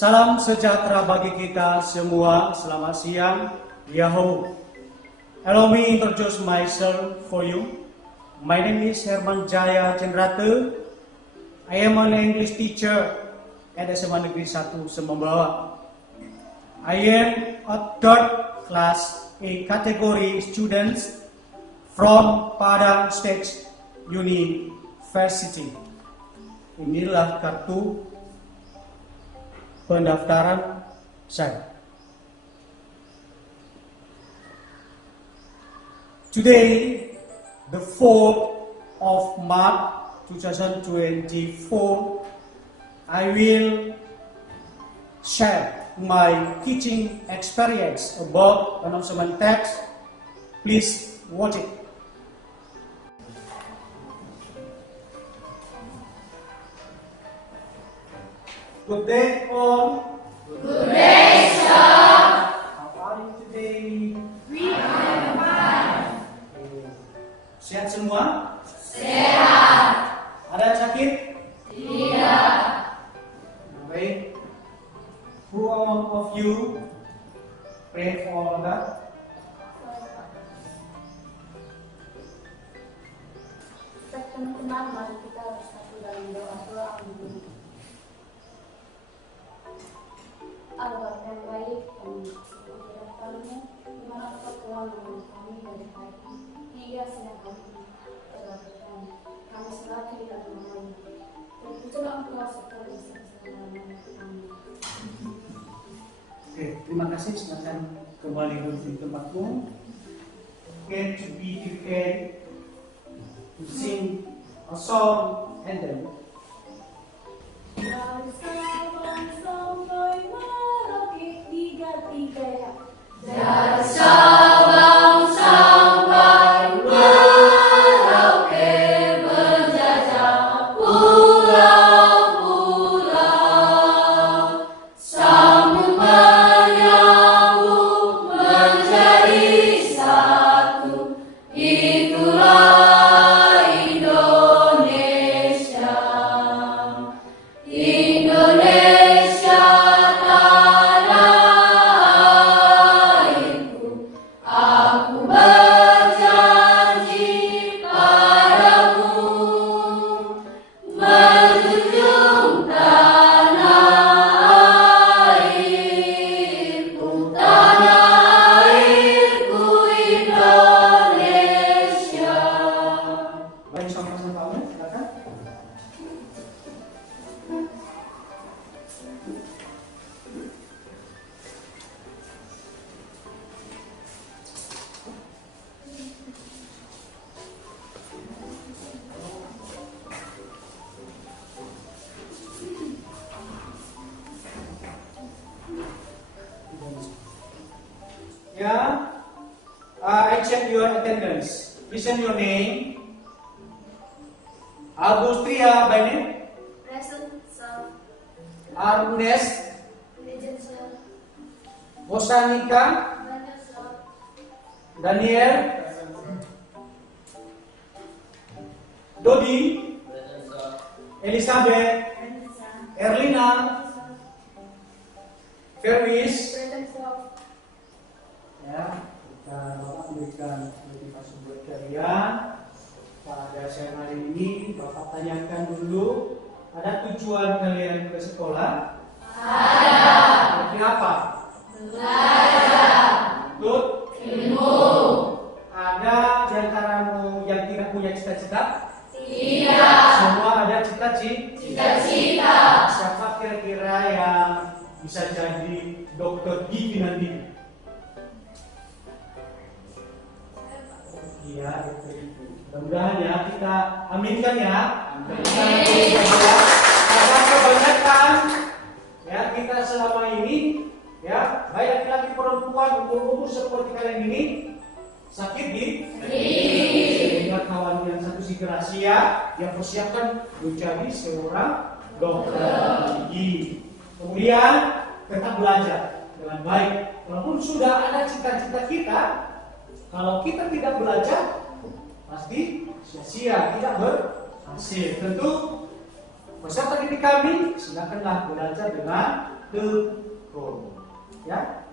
Salam sejahtera bagi kita semua. Selamat siang. Yahoo. Allow me introduce myself for you. My name is Herman Jaya Cendrate. I am an English teacher at SMA Negeri 1 Semembawa. I am a third class A category students from Padang State University. Inilah kartu pendaftaran saya. Today, the 4th of March 2024, I will share my teaching experience about announcement text. Please watch it. Good day all. Good day, sir. How are you today? We are fine. Sehat semua? Sehat. Ada yang sakit? Tidak. Baik. Who among of you pray for that? Teman-teman, mari kita bersatu dalam doa amin. Allah yang baik, kami bersyukur kepadamu, di mana Engkau telah menolong kami dari pagi hingga siang kami telah bertemu. Kami serahkan di dalam nama-Mu. Terpujilah Engkau serta bersama-sama. Amin. Oke, terima kasih. Silakan kembali duduk di tempatmu. Get to be prepared to sing a song and then Sampai merauke tiga-tiga. Dari Sabang sampai Merauke menjajah pulau-pulau, sambut menyambut menjadi satu, itulah Indonesia. Indonesia tanah airku, aku berjanji padamu, menjunjung tanah airku Indonesia. baik sama-sama kamu, silakan. Yeah, I check your attendance. Listen your name. Agustria by name. Present, sir. Arnes. Present, sir. Bosanika. Present, sir. Daniel. Dodi. Elizabeth. Present, sir. Erlina. Ferwis. Present, sir. Ya, kita Bapak berikan motivasi buat kalian. Pada siang hari ini Bapak tanyakan dulu, ada tujuan kalian ke sekolah? Ada. Kenapa? Belajar Untuk ilmu. ada di antaramu yang tidak punya cita-cita? Tidak. Semua ada cita-cita. Cita-cita. Siapa kira-kira yang bisa jadi dokter gigi nanti? Iya, itu. Mudah-mudahan ya kita aminkan ya. Amin. Karena kebanyakan ya kita selama ini ya baik laki-laki perempuan umur seperti kalian ini sakit di dengan kawan yang satu si Gracia yang persiapkan menjadi seorang dokter gigi. Kemudian tetap belajar dengan baik. Walaupun sudah ada cita-cita kita, kalau kita tidak belajar, pasti sia-sia, tidak berhasil. Tentu peserta didik kami, silakanlah belajar dengan turun. Ya,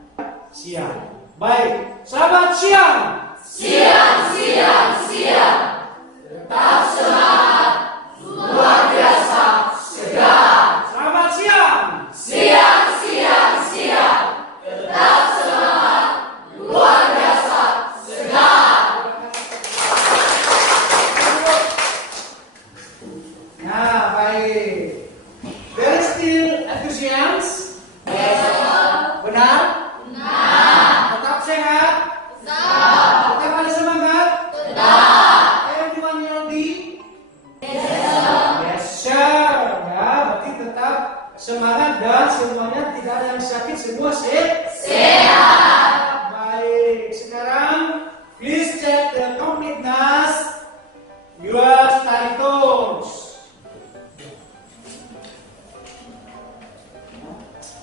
siang. Baik, selamat siang. Siang, siang, siang. Tetap semangat. Luar biasa. Segar. Selamat siang. Siang, siang, siang. Tetap semangat. Luar biasa. Segar. Nah, baik. There is still enthusiasm? Benar? Tetap sehat? Tetap ada semangat? Everyone healthy? Yes, sir. Ya, berarti tetap semangat dan semuanya tidak ada yang sakit, semua sehat. Baik, sekarang please check the completeness your study tools.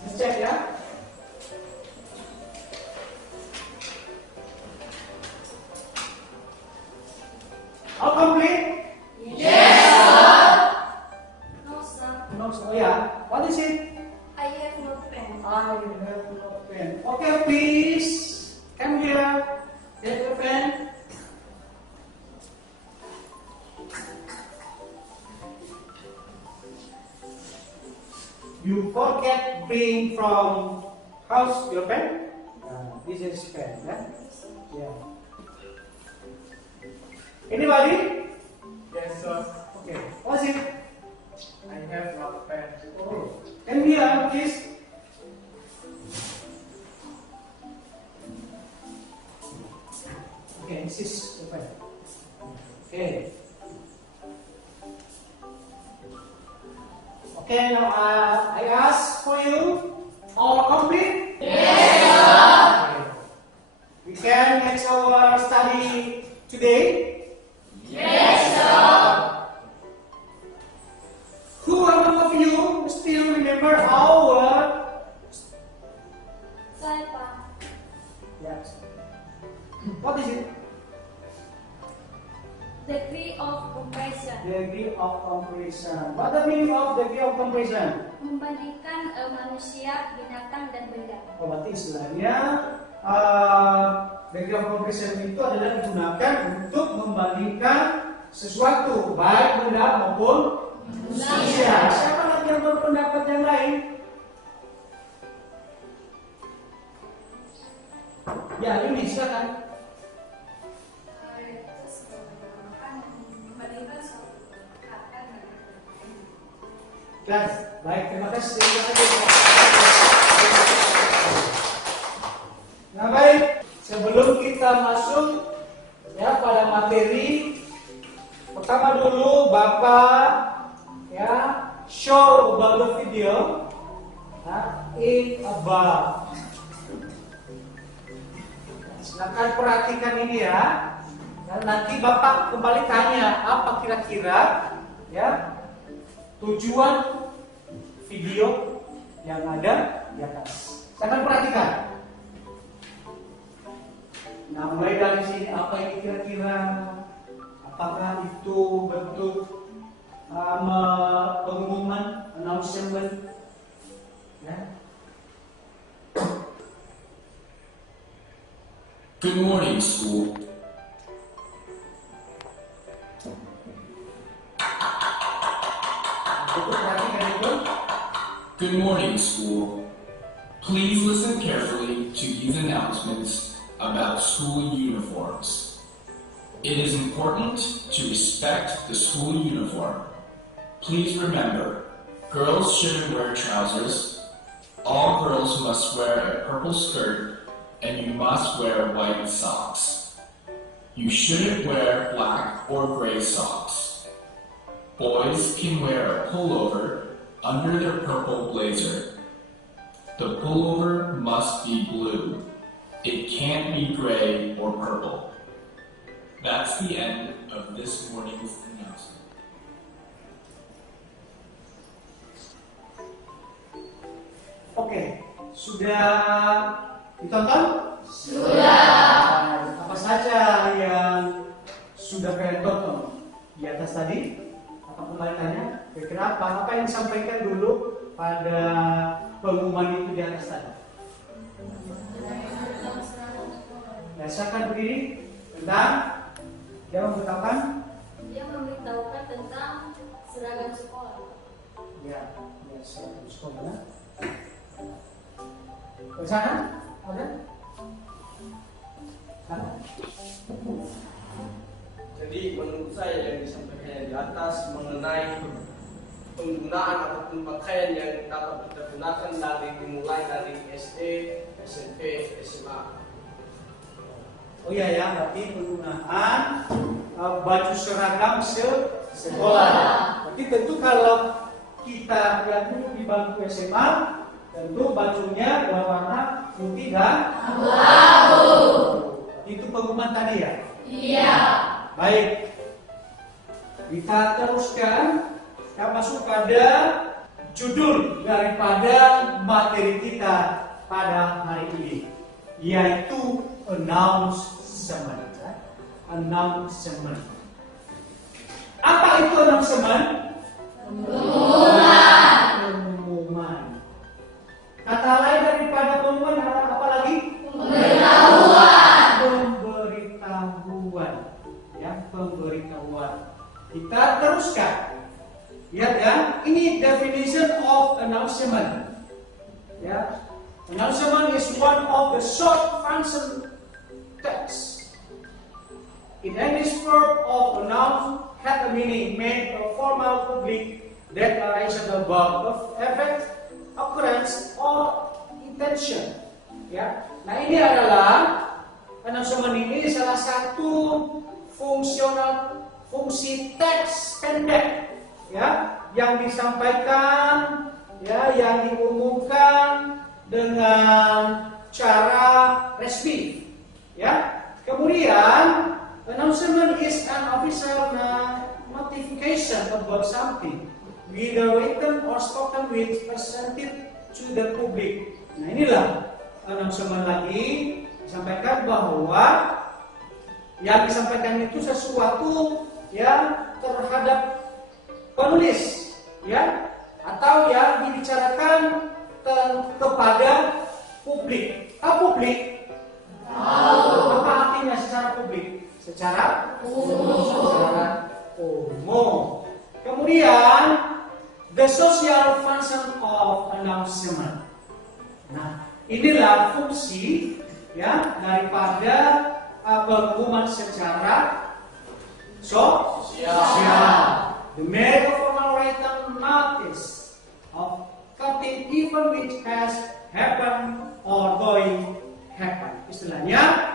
Let's check ya. All complete? No, sir. No, so yeah. What is it? I have no pen. I have no pen. Okay, please come here. Take your pen. You forget bring from house your pen? This is pen, yeah? Yeah. Anybody? Yes, sir. Okay. What's it? I have a pen. Oh. Come here, please. Okay, this is the pen. Okay. Okay, now I ask for you. All complete? Yes, sir. We can next our study today. Yes, sir. Who among of you still remember our Saya, Pak. yes? What is it? Degree of comparison. Degree of comparison. What the meaning of degree of comparison? Membandingkan manusia, binatang, dan benda. Oh, berarti istilahnya degree of comparison itu adalah digunakan untuk membandingkan sesuatu, baik benda maupun manusia. Siapa lagi yang berpendapat yang lain? Ya, ini silakan. Kelas, baik, terima kasih. Nah baik, sebelum kita masuk ya pada materi, pertama dulu Bapak ya show about the video in above. Silakan perhatikan ini ya. Dan nanti Bapak kembali tanya apa kira-kira ya tujuan video yang ada di atas. Silakan perhatikan. Nah, mulai dari sini apa ini kira-kira? Apakah itu bentuk pengumuman, announcement? Ya. Good morning, school. Good morning, school. Please listen carefully to these announcements about school uniforms. It is important to respect the school uniform. Please remember, girls shouldn't wear trousers. All girls must wear a purple skirt, and you must wear white socks. You shouldn't wear black or gray socks. Boys can wear a pullover under their purple blazer. The pullover must be blue. It can't be gray or purple. That's the end of this morning's announcement. Oke, sudah ditonton? Sudah. Apa saja yang sudah kalian tonton di atas tadi? Apa kembali tanya? Kira-kira apa yang disampaikan dulu pada pengumuman itu di atas tadi? Berdasarkan begini tentang dia memberitahukan tentang seragam sekolah. ya seragam sekolah. Ke sana? Ada? Sana? Jadi menurut saya yang disampaikan di atas mengenai penggunaan ataupun pakaian yang dapat kita gunakan dimulai dari SD, SMP, SMA. Oh iya ya, berarti penggunaan baju seragam sekolah. Berarti tentu kalau kita yang dulu di bangku SMA, tentu bajunya berwarna putih dan abu-abu. Itu pengumuman tadi ya? Iya. Baik. Kita teruskan, kita masuk pada judul daripada materi kita pada hari ini, yaitu announcement. Announcement. Apa itu announcement? Pengumuman. Kata lain daripada pengumuman apa lagi? Pemberitahuan. Ya, pemberitahuan. Kita teruskan. Lihat ya, ini definition of announcement. Ya, announcement is one of the short function text. In English, verb of announce have a meaning made a formal public declaration about the effect, occurrence, or intention. Ya, nah ini adalah announcement ini salah satu fungsi teks pendek, ya, yang disampaikan, ya, yang diumumkan dengan cara resmi, ya. Kemudian announcement is an official notification about something, whether written or spoken, which presented to the public. Nah inilah announcement lagi disampaikan bahwa yang disampaikan itu sesuatu yang terhadap penulis, ya, atau yang dibicarakan kepada publik. Publik. Apa artinya secara publik? Secara umum. Kemudian the social function of announcement. Nah, inilah fungsi, ya, daripada pengumuman secara sosial. The made of formal written notice of something even which has happened or going happen. Istilahnya,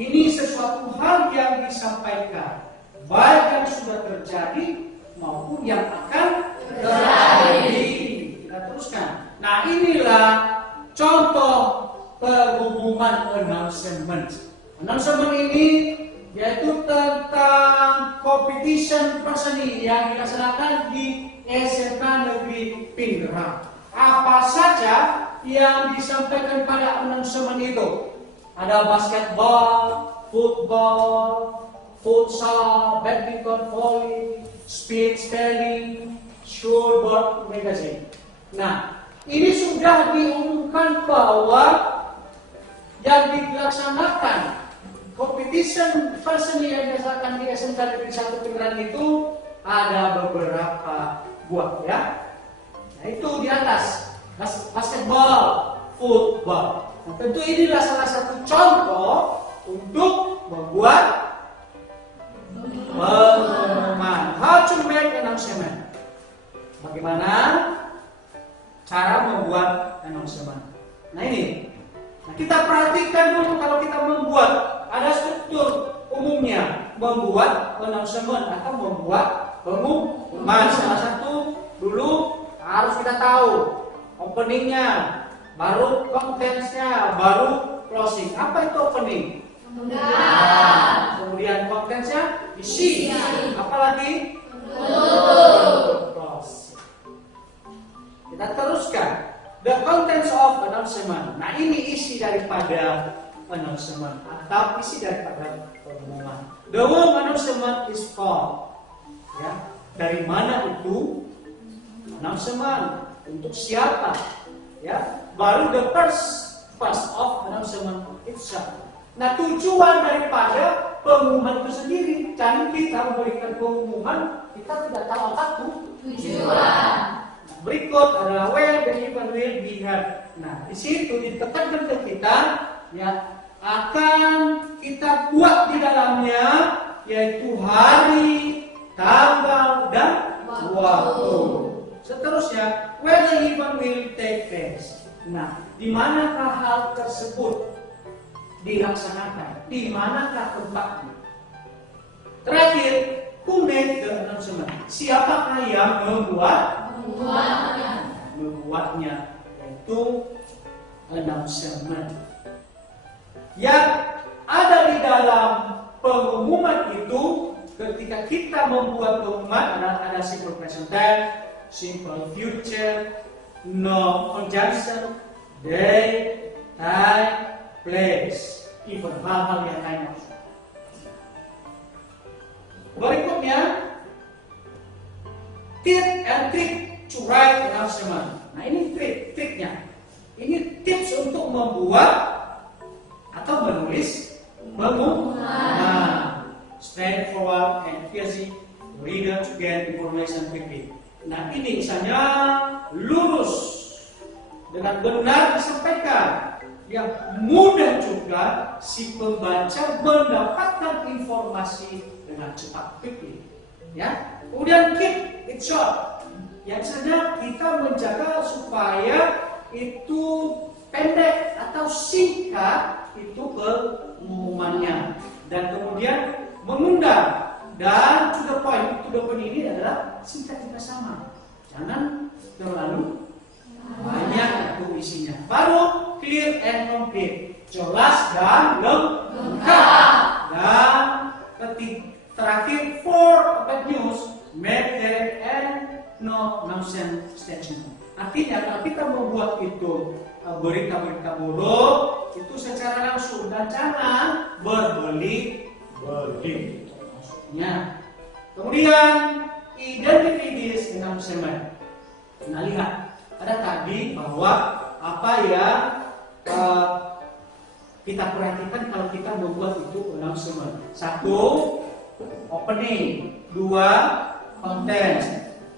ini sesuatu hal yang disampaikan, baik yang sudah terjadi maupun yang akan terjadi. Kita teruskan. Nah, inilah contoh pengumuman announcement. Announcement ini yaitu tentang competition perseni yang dilaksanakan di SMK Negeri Pindrang. Apa saja yang disampaikan pada announcement itu? Ada basketball, football, futsal, badminton, volley, speed spelling, scoreboard, magazine. Nah, ini sudah diumumkan bahwa yang dilaksanakan competition perseni yang dilaksanakan di SMK Negeri 1 Pindrang itu ada beberapa buah, ya. Nah, itu di atas basketball, football. Nah, tentu inilah salah satu contoh untuk membuat pengumuman. How to make announcement? Bagaimana cara membuat announcement? Nah ini. Nah, kita perhatikan dulu kalau kita membuat, ada struktur umumnya membuat announcement atau membuat pengumuman. Salah satu dulu harus kita tahu openingnya, baru contents-nya, baru closing. Apa itu opening? Kemudian contents-nya isi. Apalagi? Closing. Kita teruskan. The contents of announcement. Nah ini isi daripada announcement atau isi daripada pengumuman. The word announcement is called. Ya, dari mana itu? Announcement untuk siapa? ya, baru the first of announcement itself. Nah, tujuan daripada pengumuman itu sendiri, jangan kita memberikan pengumuman kita tidak tahu apa Tujuan. Berikut adalah where the event will be held. Nah, di situ ditekankan ke kita, ya, akan kita buat di dalamnya yaitu hari, tanggal, dan waktu. Seterusnya, where the event will take place. Nah, di manakah hal tersebut dilaksanakan? Di manakah tempatnya? Terakhir, who made the announcement? Siapakah yang membuatnya, yaitu announcement. Yang ada di dalam pengumuman itu, ketika kita membuat pengumuman ada simple present tense, simple future, no conjunction, day, time, place, even hal-hal yang lain. Berikutnya, tip and trick to write announcement. Nah, ini triknya. Ini tips untuk membuat atau menulis pengumuman. Straightforward and easy to reader to get information quickly. Nah, ini misalnya lurus dengan benar disampaikan, yang mudah juga si pembaca mendapatkan informasi dengan cepat, quickly. Ya, kemudian keep it short. Yang saja kita menjaga supaya itu pendek atau singkat itu pengumumannya, dan kemudian mengundang dan to the point. To the point ini adalah singkat juga sama, jangan terlalu banyak itu isinya. Baru clear and complete, jelas dan lengkap. Dan terakhir, for bad news, make direct and no nonsense statement. Artinya kalau kita membuat itu berita-berita buruk itu secara langsung, dan jangan berbelit-belit. Maksudnya. Kemudian identify this announcement. Nah, lihat ada tadi bahwa apa yang kita perhatikan kalau kita membuat itu announcement. 1, opening. 2, content.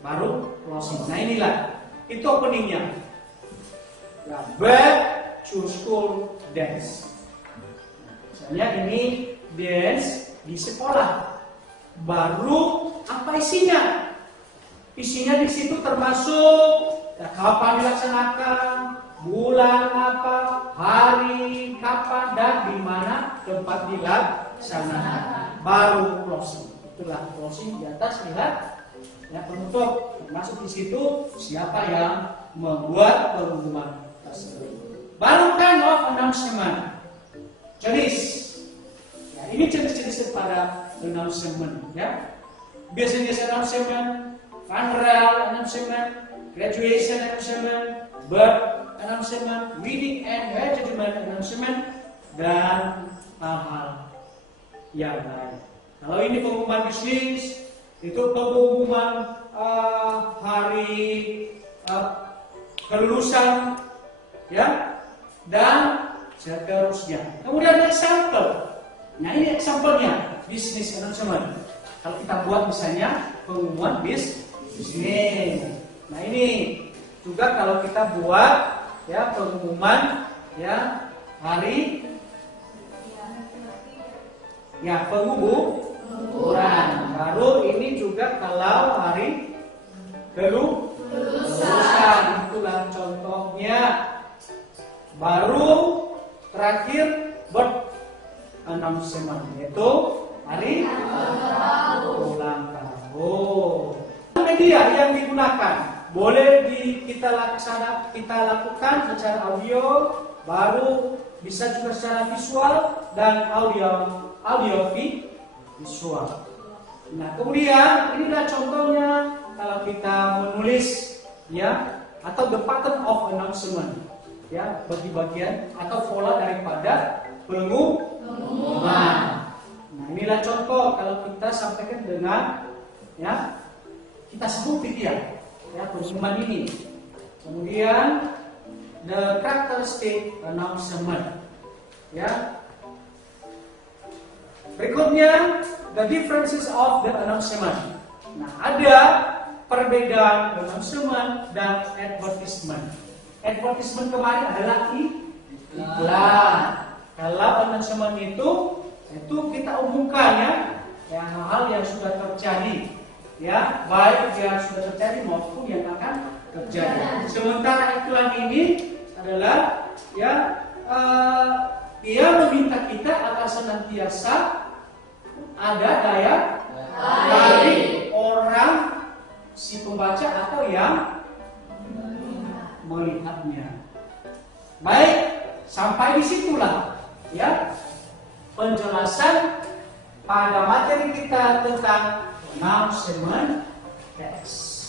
Baru closing. Nah, inilah itu openingnya. Ya, back to school dance. Misalnya ini dance di sekolah. Baru apa isinya? Isinya di situ termasuk ya, kapan dilaksanakan, bulan apa, hari kapan, dan di mana tempat dilaksanakan. Baru closing. Itulah closing di atas, lihat. Ya, penutup masuk di situ siapa yang membuat pengumuman tersebut. Baru kind of announcement. Jenis. Ya, ini jenis-jenis pada announcement. Ya, business announcement, funeral announcement, graduation announcement, birth announcement, wedding and engagement announcement, dan hal-hal yang lain. Kalau ini pengumuman bisnis, itu pengumuman hari kelulusan, ya, dan seterusnya. Kemudian example. Nah, ini example-nya, business announcement. Kalau kita buat misalnya pengumuman bisnis. Nah, ini juga kalau kita buat ya pengumuman ya hari ya pengumuman. Baru ini juga kalau hari kelulusan, itulah contohnya. Baru terakhir birth announcement, yaitu hari ulang tahun. Media yang digunakan boleh kita lakukan secara audio, baru bisa juga secara visual dan audio visual. Nah, kemudian inilah contohnya kalau kita menulis ya, atau the pattern of announcement ya, bagi-bagian atau pola daripada pengumuman. Nah, inilah contoh kalau kita sampaikan dengan ya, kita sebut ya pengumuman ini. Kemudian the characteristic announcement. Ya. Berikutnya, the differences of the announcement. Nah, ada perbedaan announcement dan advertisement. Advertisement kemarin adalah iklan. Kalau announcement itu kita umumkan ya, hal-hal yang sudah terjadi, ya, baik yang sudah terjadi maupun yang akan terjadi. Sementara iklan ini adalah ya dia meminta kita agar senantiasa ada daya dari orang si pembaca atau yang melihatnya. Baik, sampai disitulah ya penjelasan pada materi kita tentang announcement text.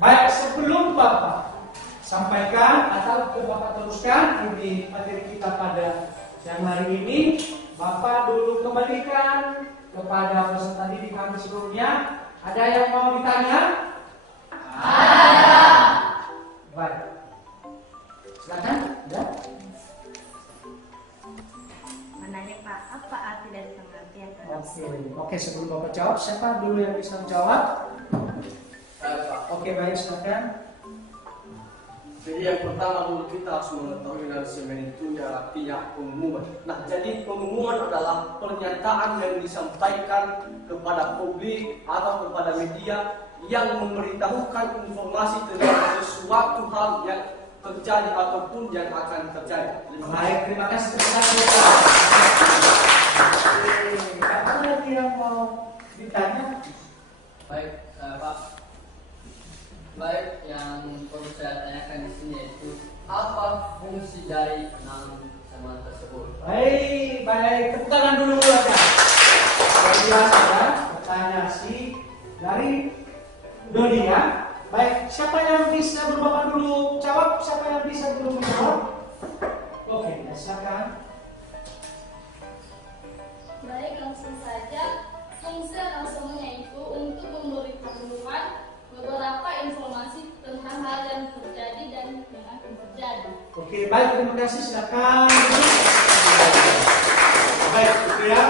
Baik, sebelum Bapak sampaikan atau Bapak teruskan ini materi kita pada siang hari ini, Bapak dulu kembalikan kepada peserta didik kami sebelumnya. Ada yang mau ditanya? Ada. Baik. Silakan. Ya. Menanya Pak, apa arti dari pengertian Oke, sebelum Bapak jawab, siapa dulu yang bisa menjawab? Pak. Oke, baik, silakan. Jadi yang pertama dulu kita harus mengetahui announcement itu ya artinya pengumuman. Nah, jadi pengumuman adalah pernyataan yang disampaikan kepada publik atau kepada media yang memberitahukan informasi tentang sesuatu hal yang terjadi ataupun yang akan terjadi. Baik, terima kasih telah Bapak. Apa lagi yang mau ditanya? Baik, Pak. Baik, yang perlu saya tanyakan di sini yaitu apa fungsi dari announcement tersebut? Baik, tepuk tangan dulu aja. Biasa ya, pertanyaan dari Doni ya. Baik, siapa yang bisa Bapak dulu jawab? Siapa yang bisa dulu menjawab? Oke, silakan. Baik, langsung saja. Fungsi announcement itu untuk memberi pengumuman beberapa informasi tentang hal yang terjadi dan yang akan terjadi. Oke, baik, terima kasih. Silakan. Baik, itu ya.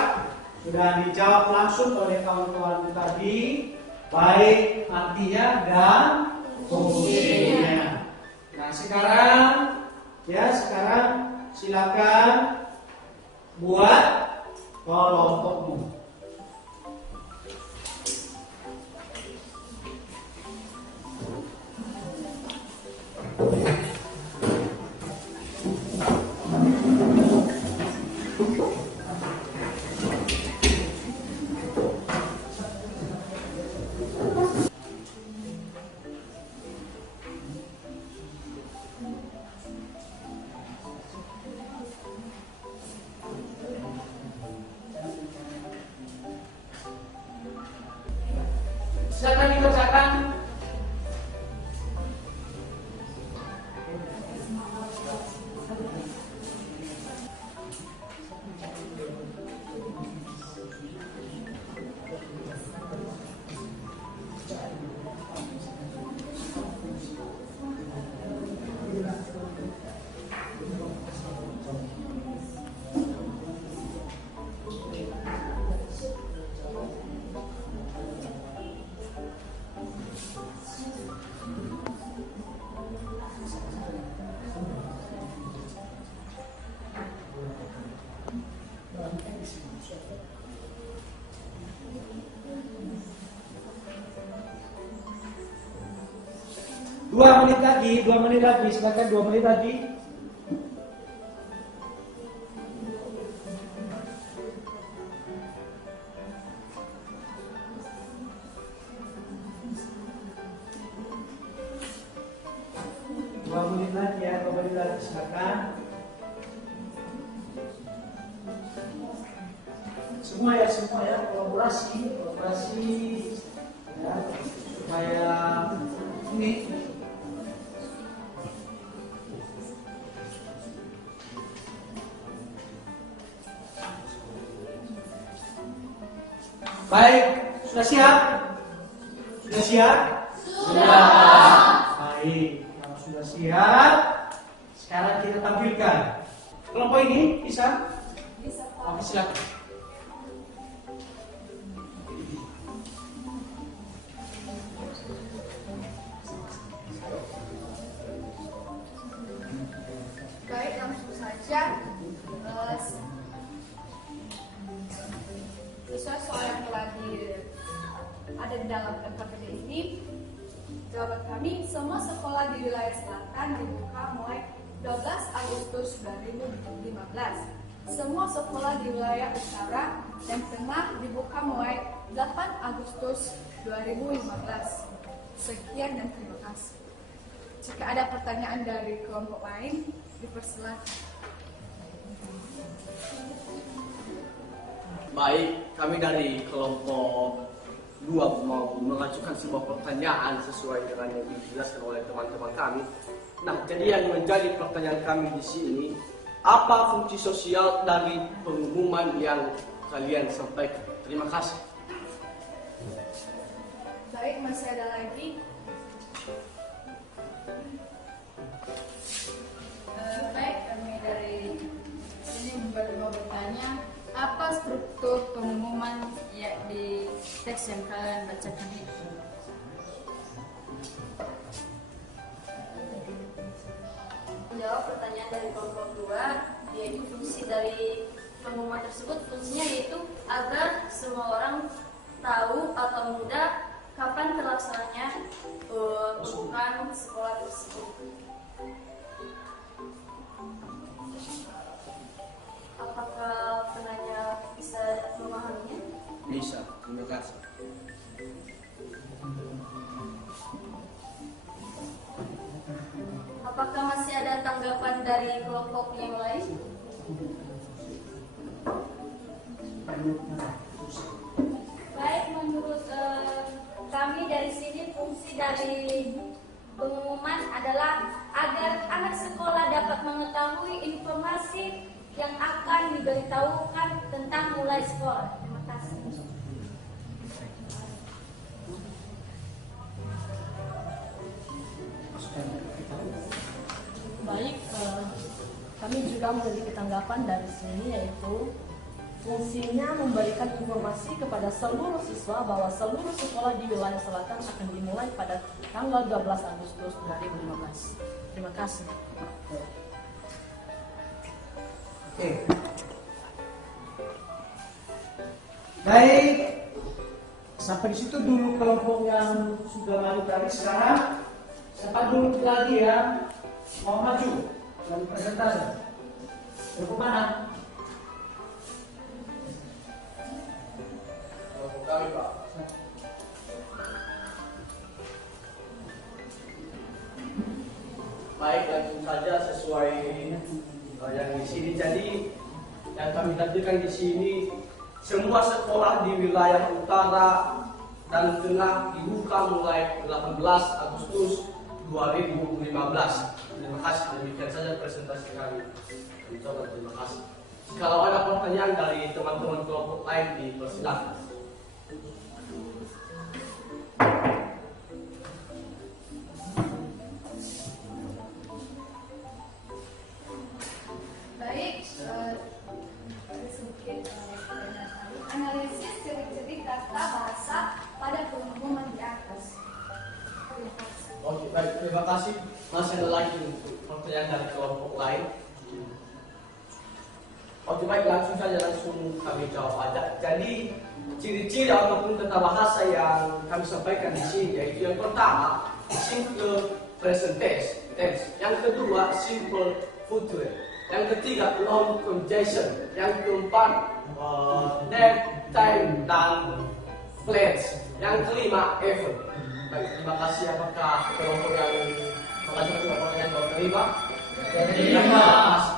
Sudah dijawab langsung oleh kawan-kawan tadi. Baik artinya dan fungsinya. Nah, sekarang silakan buat kelompokmu. Silakan dikerjakan. Dua menit lagi, silakan 2 menit lagi. Ya, 2 menit lagi, silakan. Semua ya, kolaborasi ya, supaya ini baik. Sudah siap? Sudah siap? Sudah. Baik, kalau sudah siap, Sekarang kita tampilkan. Kelompok ini bisa? Bisa Oke, Pak. silakan. Baik, langsung saja. Sesuai soal yang telah ada di dalam LKPD ini, jawaban kami, semua sekolah di wilayah selatan dibuka mulai 12 Agustus 2015. Semua sekolah di wilayah utara dan tengah dibuka mulai 8 Agustus 2015. Sekian dan terima kasih. Jika ada pertanyaan dari kelompok lain, dipersilakan. Baik, kami dari kelompok 2 mau mengajukan sebuah pertanyaan sesuai dengan yang dijelaskan oleh teman-teman kami. Nah, jadi yang menjadi pertanyaan kami di sini, apa fungsi sosial dari pengumuman yang kalian sampaikan? Terima kasih. Baik, masih ada lagi. Baik, kami dari sini mau bertanya, apa struktur pengumuman ya di teks yang kalian bacakan ini? Menjawab pertanyaan dari kelompok 2, yaitu fungsi dari pengumuman tersebut, fungsinya yaitu agar semua orang tahu atau mudah kapan terlaksananya pembukaan sekolah tersebut. Apakah penanya bisa memahaminya? Bisa, terima kasih. Apakah masih ada tanggapan dari kelompok yang lain? Baik, menurut kami dari sini fungsi dari pengumuman adalah agar anak sekolah dapat mengetahui informasi yang akan diberitahukan tentang mulai sekolah. Terima kasih. Baik, kami juga memiliki tanggapan dari sini, yaitu fungsinya memberikan informasi kepada seluruh siswa bahwa seluruh sekolah di wilayah selatan akan dimulai pada tanggal 12 Agustus 2015. Terima kasih. Oke. Baik. Sampai di situ dulu kelompok yang sudah maju tadi. Sekarang siapa dulu lagi ya mau maju dan presentasi. Ke mana? Kelompok kami, Pak. Baik, langsung saja sesuai yang di sini. Jadi yang kami tampilkan di sini, semua sekolah di wilayah utara dan tengah dibuka mulai 18 Agustus 2015. Terima kasih, demikian saja presentasi kami. Terima kasih. Kalau ada pertanyaan dari teman-teman kelompok lain, dipersilakan. Baik, sedikit analisis ciri-ciri kata bahasa pada pengumuman di atas. Terima kasih. Oke, baik, terima kasih. Masih ada lagi untuk pertanyaan dari kelompok lain. Oke, baik, langsung kami jawab aja. Jadi ciri-ciri ataupun tata bahasa yang kami sampaikan di sini, yaitu yang pertama simple present tense, yang kedua simple future, yang ketiga long conjunction, yang keempat date, time dan place, yang kelima ever. Baik, terima kasih. Apakah kelompok yang mengajukan pertanyaan jawab terima? Terima kasih.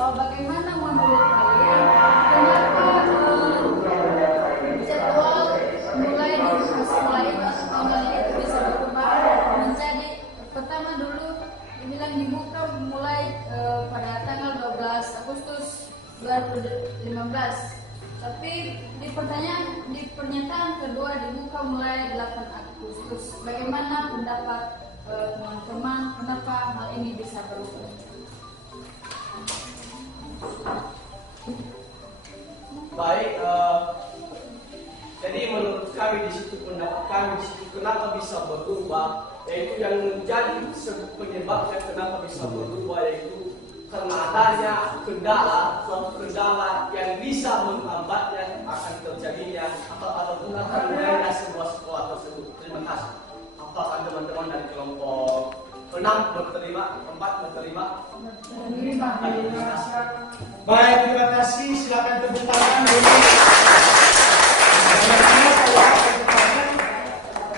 Bagaimana menurut kalian kenapa jadwal mulai atau tanggalnya itu bisa berubah menjadi pertama dulu dibilang dibuka mulai pada tanggal 12 Agustus 2015, tapi di pernyataan kedua dibuka mulai 8 Agustus. Bagaimana pendapat teman-teman, kenapa hal ini bisa berubah? Baik, jadi menurut kami di situ, pendapat kami di situ, kenapa bisa berubah, yaitu yang menjadi penyebabnya kenapa bisa berubah, yaitu karena adanya suatu kendala yang bisa menghambatnya akan terjadinya ataupun akan mulainya sebuah sekolah tersebut. Terima kasih. Apakah teman-teman dari kelompok 6 berterima, 4 berterima? Baik, terima kasih. Silakan tepuk tangan dulu.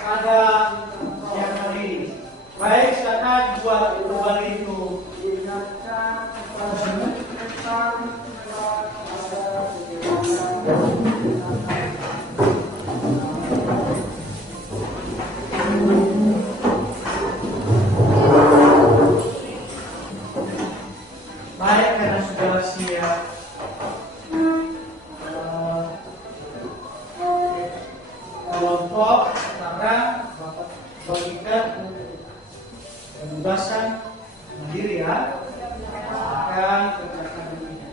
Ada yang hari. Baik, silakan buat kembali itu. Baik, karena sudah siap. Kelompok sekarang Bapak bagikan penugasan mandiri ya. Akan kerjakan demikian.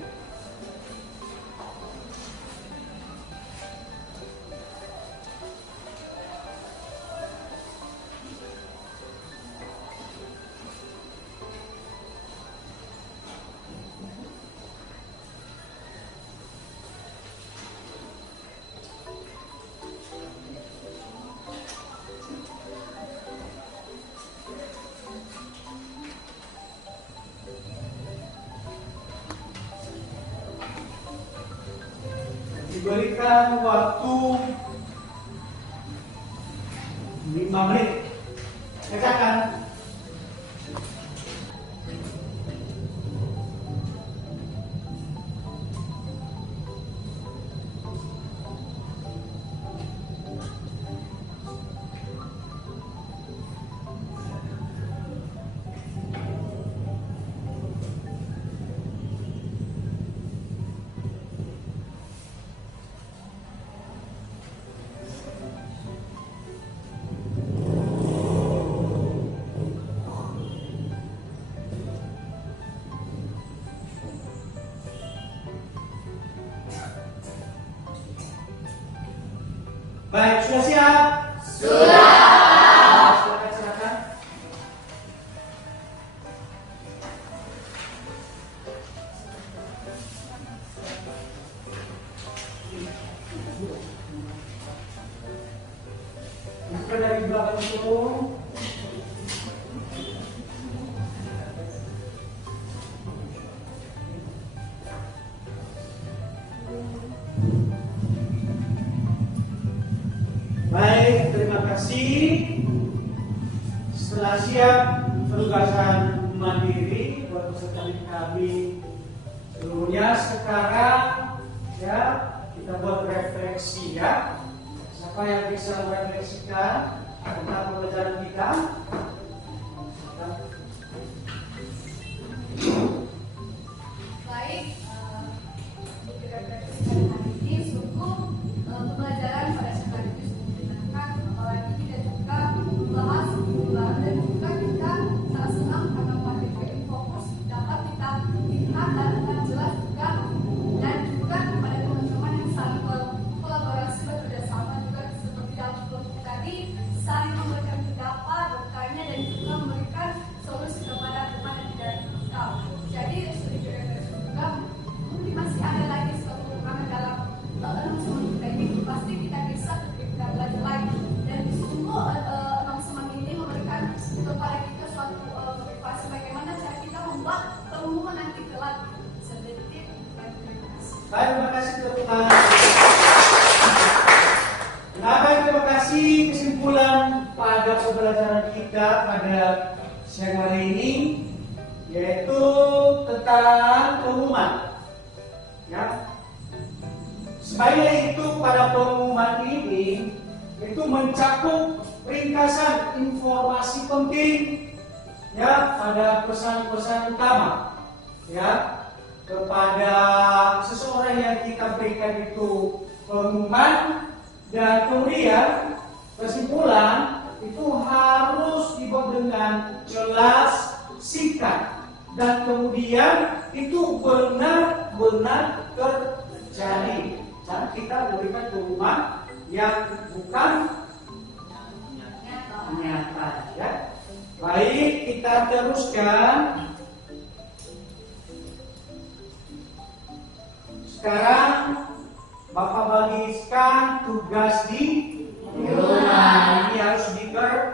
Diberikan waktu 5 menit. Kerjakan. Baik, sudah siap? Sudah. Silakan, silakan. Buka dari belakang dulu. Baik, terima kasih. Setelah siap penugasan mandiri buat peserta kami seluruhnya, sekarang ya kita buat refleksi ya. Siapa yang bisa merefleksikan tentang pelajaran kita? Baik, untuk refleksi hari ini sungguh pembelajaran pada saat itu menyenangkan, apalagi kita juga membahas ulang dan juga kita sangat senang karena materi fokus dapat kita lihat dan jelas juga, dan juga kepada teman-teman yang saling kolaborasi bekerja sama juga seperti dalam kelompok tadi, saling memberikan pendapat, bertanya dan juga memberikan solusi kepada teman yang tidak tahu. Jadi sedikit refleksi juga, mungkin masih ada lagi suatu kekurangan dalam teman-teman kita ini, pasti kita bisa kita belajar lagi, dan sungguh teman-teman ini memberikan kepada kita suatu motivasi bagaimana cara kita membuat pengumuman nanti kelak. Sedikit terima kasih. Baik, terima kasih tepuk tangan. Baik, terima kasih. Kesimpulan pada pembelajaran kita pada siang hari ini yaitu tentang pengumuman. Ya. Sebaiknya itu pada pengumuman ini itu mencakup ringkasan informasi penting ya pada pesan-pesan utama ya kepada seseorang yang kita berikan itu pengumuman, dan kemudian kesimpulan itu harus dibuat dengan jelas, singkat dan kemudian itu benar-benar terjadi. Dan kita berikan ke rumah yang bukan nyata, ya. Baik, kita teruskan. Sekarang Bapak bagikan tugas di rumah. Ini harus dikerjakan.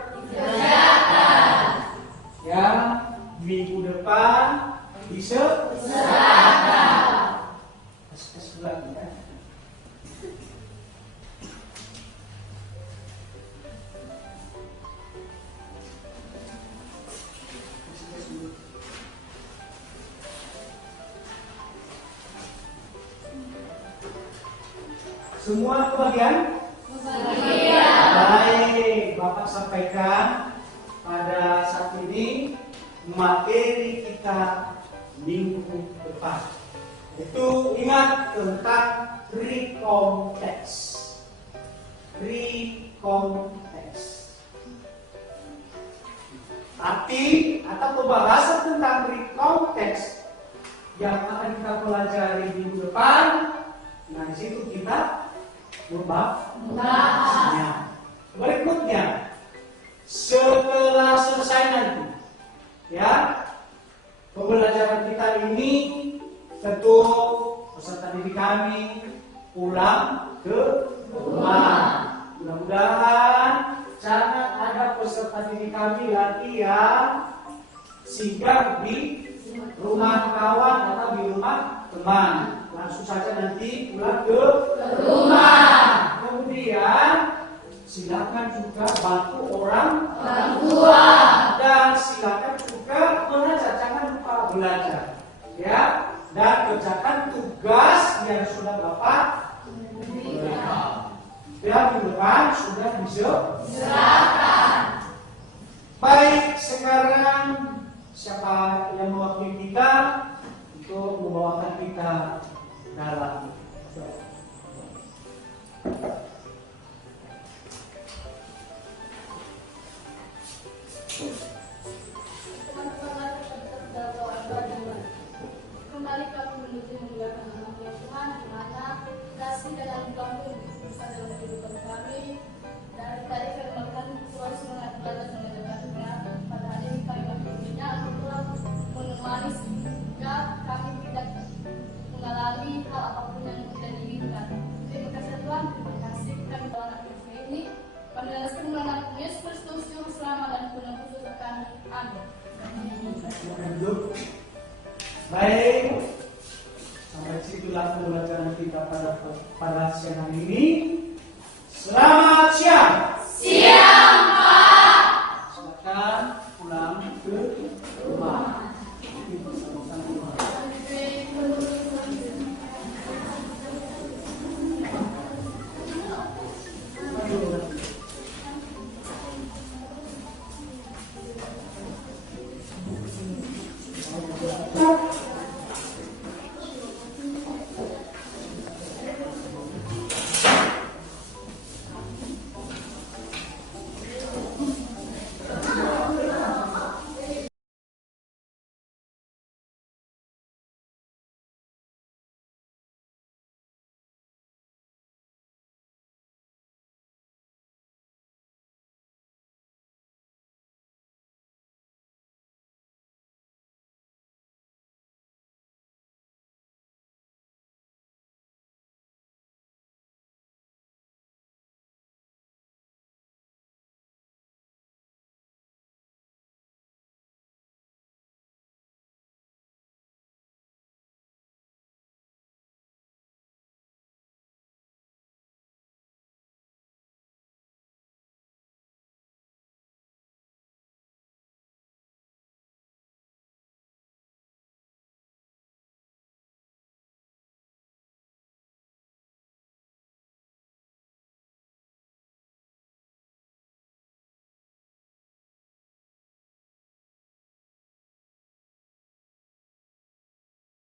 Ya, minggu depan diserahkan. Ya. Semua kebagian? Baik, Bapak sampaikan pada saat ini materi kita minggu depan. Itu ingat tentang recontext. Arti atau pembahasan tentang recontext yang akan kita pelajari minggu depan. Nah, di situ kita membahasnya. Berikutnya, setelah selesai nanti, ya, pembelajaran kita ini tentu peserta didik kami pulang ke rumah. Mudah-mudahan jangan ada peserta didik kami lagi yang singgah di rumah kawan atau di rumah teman. Langsung saja nanti pulang ke rumah. Kemudian silakan juga bantu orang tua dan silakan juga belajar, jangan lupa belajar, ya. Dan kerjakan tugas yang sudah Bapak berikan. Dan minggu depan sudah diserahkan. Baik, sekarang siapa yang mewakili kita untuk membawakan kita dalam kembali kami menuju memuliakan nama Tuhan, di mana kasih dan anugerah besar dalam kehidupan kami. Dari tadi kami bahkan terus belajar mendengarnya. Pada hari ini kami berdoa untuk menemani sehingga kami tidak mengalami hal apapun yang tidak diinginkan. Terima kasih Tuhan, terima kasih kami dalam anak ini. Kami dalam nama Yesus Kristus, Juru Selamat dan Penebus dosa kami. Amin. Baik, sampai situlah pembelajaran kita pada siang hari ini. Selamat siang.